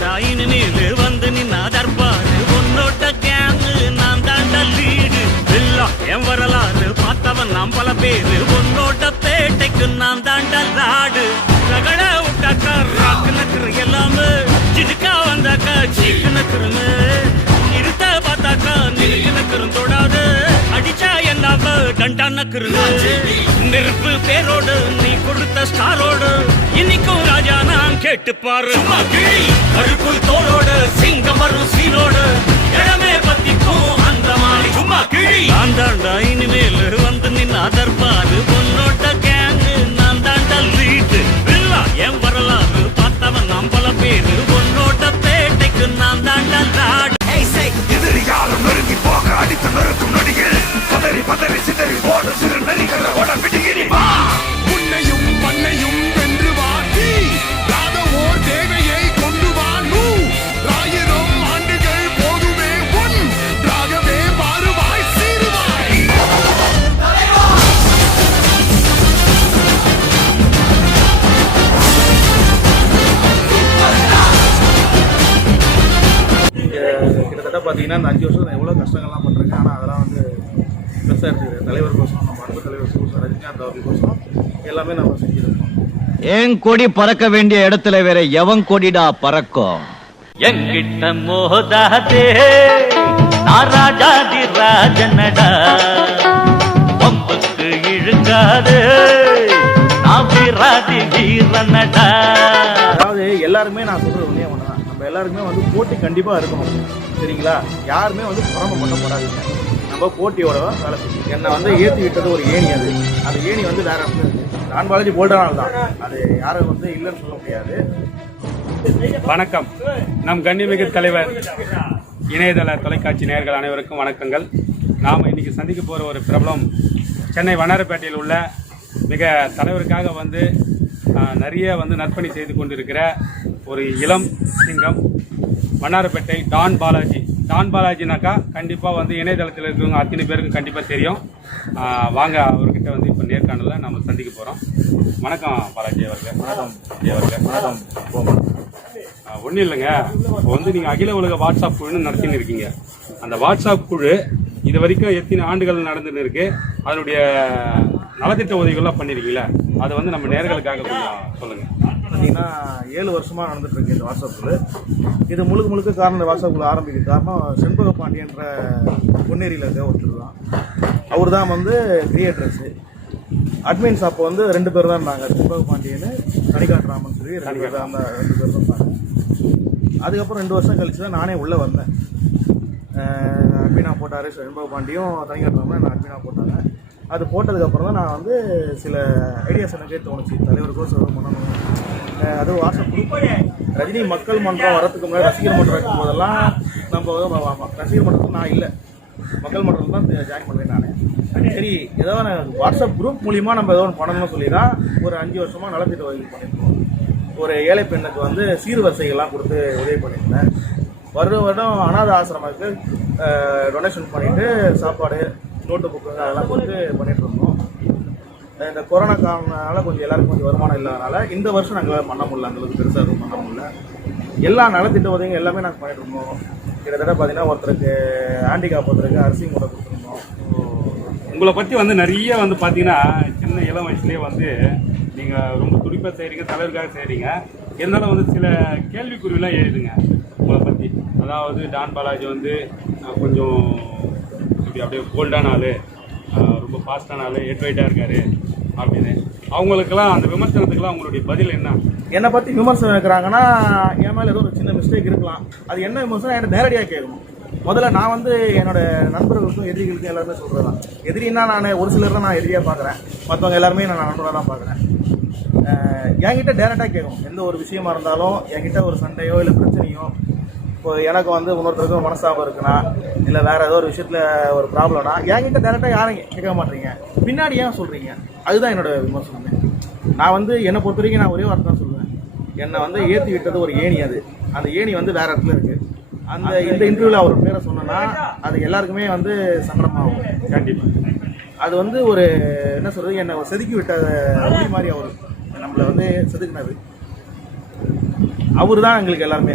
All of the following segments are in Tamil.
தாண்டா இனிமேல் வந்து நின்னா தர்பாரு உன்னோட்ட கேங்கு நான் தாண்டா லீடு இல்லா என் வரலாறு பார்த்தவன் நாம் பல பேரு உன்னோட்ட பேட்டைக்கு நான் தாண்டா லாடு ரகட விட்டாக்கா ராக்கு நக்குரு எல்லாமே சிடுக்கா வந்தாக்கா சீக்கு நக்குருங்க இருத்த பார்த்தாக்கா நிறுக்கு நக்குரும் தொடாது அடிச்சா என்னாவ டண்டா நக்குருங்க நெருப்பு பேரோடு நீ கொடுத்த ஸ்டாரோடு இன்னைக்கும் ராஜா நான் கேட்டு பாரு அழுக்குள் தோளோடு சிங்கம் வரும் சீனோடு இடமே பத்திக்கும் அந்த மாதிரி சும்மா கிழி நான் தாண்டா இனிமேல் வந்து நின்னா தர்பாரு பொன்னோட்ட கேங்கு நான் தாண்டா லீட்டு இல்லா என் வரலாறு பார்த்தவன் நாம் பல பேரு பொன்னோட்ட பேட்டைக்கு நான் தாண்டா லாடு எதிரியாலும் நெருங்கி போக அடித்து நெருக்கும் நொடியில் பதறி பதறி சிதறி ஓடு சிறு நெறிகளை ஓட விடுகிறி உன்னையும் மண்ணையும் வென்று வாட்டி ராத ஓர் தேவையை கொண்டு வாழு ஆயிரம் ஆண்டுகள் போதுமே உன் ராகவே மாறுவாய் சீருவாய் கிட்டத்தட்ட பார்த்தீங்கன்னா இந்த 5 வருஷம் எவ்வளோ கஷ்டங்கள்லாம் பண்ணுறேங்க. ஆனால் அதெல்லாம் வந்து பெருசாக இருக்குது. தலைவர் கோசம், நம்ம அடுத்த தலைவர் சூப்பர் ரஜினிகாந்த் அவர்கள் கோசம் எல்லாமே நம்ம செஞ்சுருக்கோம். ஏன் கொடி பறக்க வேண்டிய இடத்துல வேற எவன் கொடிடா பறக்கும்? எங்கிட்ட மோதாதே நான் ராஜாதி ராஜனடா பம்புக்கு இழுக்காதே நான் வீராதி வீரனடா. அதாவது எல்லாருமே நான் சொல்கிறது ஒன்றே ஒன்று தான், நம்ம எல்லாருக்குமே வந்து போட்டி கண்டிப்பாக இருக்கணும். சரிங்களா? யாருமே வந்து புறமை பண்ணக்கூடாதுங்க. நம்ம போட்டியோட தான் வேலை செய்யும். என்னை வந்து ஏற்றி விட்டது ஒரு ஏணி, அது அந்த ஏணி வந்து வேற நான் பாலாஜி போல்டானால் தான், அது யாரும் வந்து இல்லைன்னு சொல்ல முடியாது. வணக்கம். நம் கண்ணிமிகு தலைவர் இணையதள தொலைக்காட்சி நேயர்கள் அனைவருக்கும் வணக்கங்கள். நாம் இன்னைக்கு சந்திக்க போகிற ஒரு பிரபலம் சென்னை வண்ணாரப்பேட்டையில் உள்ள மிக தலைவருக்காக வந்து நிறைய வந்து நற்பணி செய்து கொண்டிருக்கிற ஒரு இளம் சிங்கம் வண்ணாரப்பேட்டை டான் பாலாஜி. டான் பாலாஜினாக்கா கண்டிப்பாக வந்து இணையதளத்தில் இருக்கிறவங்க அத்தனை பேருக்கும் கண்டிப்பாக தெரியும். வாங்க அவர்கிட்ட வந்து இப்போ நேர்காணலில் நம்ம சந்திக்க போகிறோம். வணக்கம் பாலாஜி அவர்கள். வணக்கம் விஜய் அவர்கள். வணக்கம். ஒன்றும் இல்லைங்க, இப்போ வந்து நீங்கள் அகில உலக வாட்ஸ்அப் குழுன்னு நடத்தின்னு இருக்கீங்க. அந்த வாட்ஸ்அப் குழு இது வரைக்கும் எத்தனை ஆண்டுகள் நடந்துன்னு இருக்கு, அதனுடைய நலத்திட்ட உதவிகள்லாம் பண்ணியிருக்கீங்களா? அதை வந்து நம்ம நேயர்களுக்காக கொஞ்சம் சொல்லுங்கள். பார்த்தீங்கன்னா 7 வருஷமாக நடந்துட்டு இருக்கு இந்த வாட்ஸ்அப் குழு. இது முழுக்க காரணம், இந்த வாட்ஸ்அப் குழு ஆரம்பிக்க காரணம் செண்பக பாண்டியன்ற பொன்னேரியில் இருக்க ஒருத்தர் தான். அவர் தான் வந்து கிரியேட்டர்ஸு. அட்மின்ஸ் அப்போ வந்து 2 பேர் தான் இருந்தாங்க, செண்பக பாண்டியன்னு தனிகாட்ராமன் சொல்லி 2 பேர் தான் இருந்தாங்க. அதுக்கப்புறம் 2 வருஷம் கழிச்சு தான் நானே உள்ளே வந்தேன். அட்மினா போட்டார் செண்பக பாண்டியும் தனிகாட்ராமன் என்ன அட்மினா போட்டாங்க. அது போட்டதுக்கப்புறம் தான் நான் வந்து சில ஐடியாஸ் எனக்கே தோணுச்சு, தலைவருக்கோ சொல்ல பண்ணணும். அது வாட்ஸ்அப் குரூப் ரஜினி மக்கள் மன்றம் வரத்துக்கு முன்னாடி ரசிகர் மன்றம் இருக்கும் போதெல்லாம் நம்ம ரசிகர் மன்றத்தில் நான் இல்லை, மக்கள் மன்றத்தில் தான் ஜாயின் பண்ணுறேன் நான். சரி, ஏதோ வாட்ஸ்அப் குரூப் மூலிமா நம்ம ஏதோ ஒன்று பண்ணணும்னு சொல்லி தான் ஒரு 5 வருஷமாக நலத்திட்ட உதவி பண்ணியிருக்கோம். ஒரு ஏழை பெண்ணுக்கு வந்து சீர்வரிசைகள்லாம் கொடுத்து உதவி பண்ணியிருந்தேன். வருடம் அனாதை ஆசிரமத்துக்கு டொனேஷன் பண்ணிவிட்டு சாப்பாடு, நோட்டு புக்கு அதெல்லாம் கொடுத்து பண்ணிட்டு இருந்தோம். இந்த கொரோனா காரணனால கொஞ்சம் எல்லாருக்கும் கொஞ்சம் வருமானம் இல்லாதனால இந்த வருஷம் நாங்கள் பண்ண முடியல, எங்களுக்கு பெருசாக எதுவும் பண்ண முடியல. எல்லா நலத்திட்ட உதவிங்க எல்லாமே நாங்கள் பண்ணிட்டு இருந்தோம். கிட்டத்தட்ட பார்த்தீங்கன்னா ஒருத்தருக்கு ஹேண்டிகேப் ஒருத்தருக்கு அரிசி மூட்டை கொடுத்துருந்தோம். உங்களை பற்றி வந்து நிறைய வந்து பார்த்தீங்கன்னா சின்ன இளம் வயசுலேயே வந்து நீங்கள் ரொம்ப துடிப்பாக செய்கிறீங்க, தலைவருக்காக செய்கிறீங்க. இருந்தாலும் வந்து சில கேள்விக்குறிலாம் எழுதுங்க உங்களை பற்றி. அதாவது டான் பாலாஜி வந்து கொஞ்சம் அப்படியே போல்டான ஆள், ரொம்ப ஃபாஸ்டான ஆள், ஹெட்வைட்டாக இருக்கார் அப்படின்னு. அவங்களுக்கெல்லாம் அந்த விமர்சனத்துக்கெல்லாம் உங்களுடைய பதில் என்ன? என்னை பற்றி விமர்சனம் இருக்கிறாங்கன்னா என் மேலே ஏதோ ஒரு சின்ன மிஸ்டேக் இருக்கலாம். அது என்ன விமர்சனம் என்கிட்ட நேரடியாக கேட்கணும். முதல்ல நான் வந்து என்னோட நண்பர்களுக்கும் எதிரிகளுக்கும் எல்லாருமே சொல்கிறது தான். எதிரின்னா நான் ஒரு சிலர் தான் நான் எதிரியாக பார்க்குறேன், மற்றவங்க எல்லாருமே நான் நண்பராக தான் பார்க்குறேன். என்கிட்ட டேரெக்டாக கேட்கணும். எந்த ஒரு விஷயமா இருந்தாலும் என்கிட்ட ஒரு சண்டையோ இல்லை பிரச்சனையோ, இப்போ எனக்கு வந்து இன்னொருத்தருக்கு மனஸ்தாபம் இருக்குன்னா இல்லை வேறு ஏதோ ஒரு விஷயத்தில் ஒரு ப்ராப்ளம்னா என்கிட்ட டேரெக்டாக யாரும் கேட்க மாட்டீங்க, பின்னாடி ஏன் சொல்கிறீங்க? அதுதான் என்னோட விமர்சனமே. நான் வந்து என்னை பொறுத்த வரைக்கும் நான் ஒரே வார்த்தை தான் சொல்லுவேன், என்னை வந்து ஏற்றி விட்டது ஒரு ஏணி, அது அந்த ஏணி வந்து வேறு இடத்துல இருக்குது. அந்த இந்த இன்டர்வியூவில் அவர் பேரை சொன்னேன்னா அது எல்லாருக்குமே வந்து சங்கடமாகும். கண்டிப்பாக அது வந்து ஒரு என்ன சொல்கிறது, என்னை செதுக்கி விட்ட ஒளி மாதிரி அவர் நம்மளை வந்து செதுக்கினது அவர் தான் எங்களுக்கு எல்லாருமே.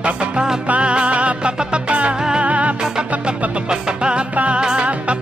பா